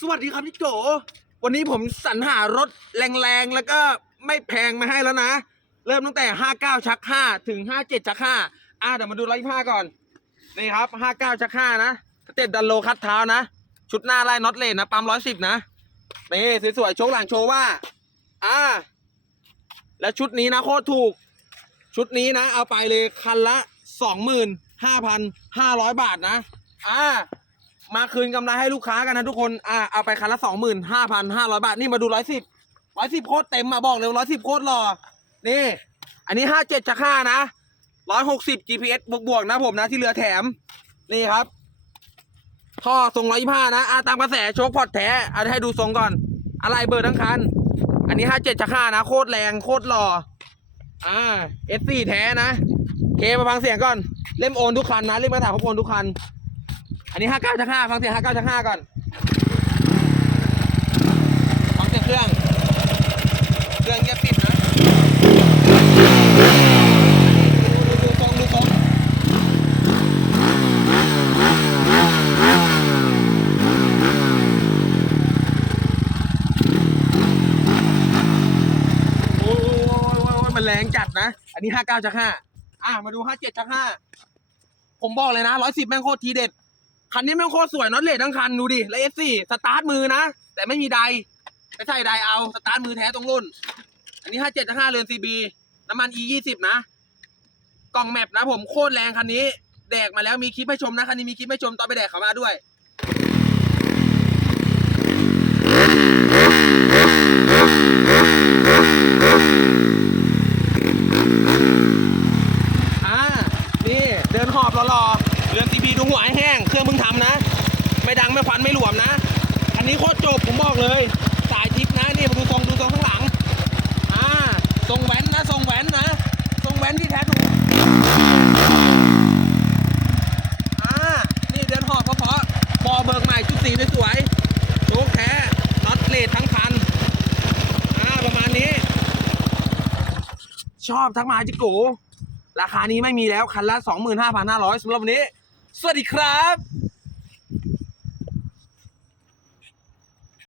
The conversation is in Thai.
สวัสดีครับพี่โจ วันนี้ผมสรรหารถแรงๆ แล้วก็ไม่แพงมาให้แล้วนะ เริ่มตั้งแต่ 59 ชัก 5 ถึง 57 ชัก 5 อะเดี๋ยวมาดูร้อยห้าก่อน นี่ครับ 59 ชัก 5 นะสเต็ปดันโลคัดเท้านะ ชุดหน้าไล่น็อตเลนนะปั๊ม110 นะ นี่สวยๆ โชว์หลังโชว์ว่า อ่า แล้วชุดนี้นะโคตรถูก ชุดนี้นะ เอาไปเลยคันละ 25,500 บาทนะ อ่า มาคืนกำไรให้ลูกค้ากันนะทุกคนอ่าเอาไปคันละสองหมื่นห้าพันห้าร้อยบาทนี่มาดูร้อยสิบร้อยสิบโคตรเต็มมาบอกเลยร้อยสิบโคตรหล่อนี่ อันนี้ห้าเจ็ดจะค่านะร้อยหกสิบ GPS บวกบวกๆนะผมนะที่เหลือแถม นี่ครับ ท่อทรงร้อยห้านะอ่าตามกระแสโชคพอดแท้เอาให้ดูทรงก่อน อะไรเบอร์ทั้งคัน อันนี้ห้าเจ็ดจะค่านะ โคตรแรงโคตรหล่ออ่า S4 แท้นะ เคมาฟังเสียงก่อน เล่มโอนทุกคันนะ เล่มมาถามเขาโอนทุกคัน อันนี้59จาก5ฟังเสียง59จาก5ก่อน ฟังเสียงเครื่อง เครื่องเงียบปิดนะดูดูทรงดูทรงโอ้ยโอ้ยโอ้ยโอ้ยมันแรงจัดนะ อันนี้59จาก5อะมาดู57จาก5ผมบอกเลยนะ110แม่งโคตรทีเด็ด คันนี้แม่งโคตรสวยน็อตเลดทั้งคันดูดิแล้ว S4 สตาร์ทมือนะ แต่ไม่มีไดไปใช่ไดเอาสตาร์ทมือแท้ตรงรุ่น อันนี้ห้าเรือนซีบีน้ำมัน E 20นะ กล่องแมปนะผมโคตรแรงคันนี้ แดกมาแล้วมีคลิปให้ชมนะคันนี้มีคลิปให้ชมตอนไปแดกเขามาด้วย อ่า นี่ เดินหอบหล่อๆเรือนซีบีดูหัวให้แห้ง เครื่องเพิ่งทำนะ ไม่ดังไม่ควันไม่หลวมนะ อันนี้โคตรจบผมบอกเลย สายทิปนะนี่มาดูทรงดูทรงข้างหลัง อ่าทรงแว้นนะทรงแว้นนะทรงแว้นที่แท้ถูกอ่า นี่เดินหอบเพราะๆบอเบิกใหม่ชุดสีสวยโชคแท้น็อตเลดทั้งคัน อ่าประมาณนี้ ชอบทักมาหาจิโกราคานี้ไม่มีแล้วคันละ 25,500สำหรับวันนี้ สวัสดีครับ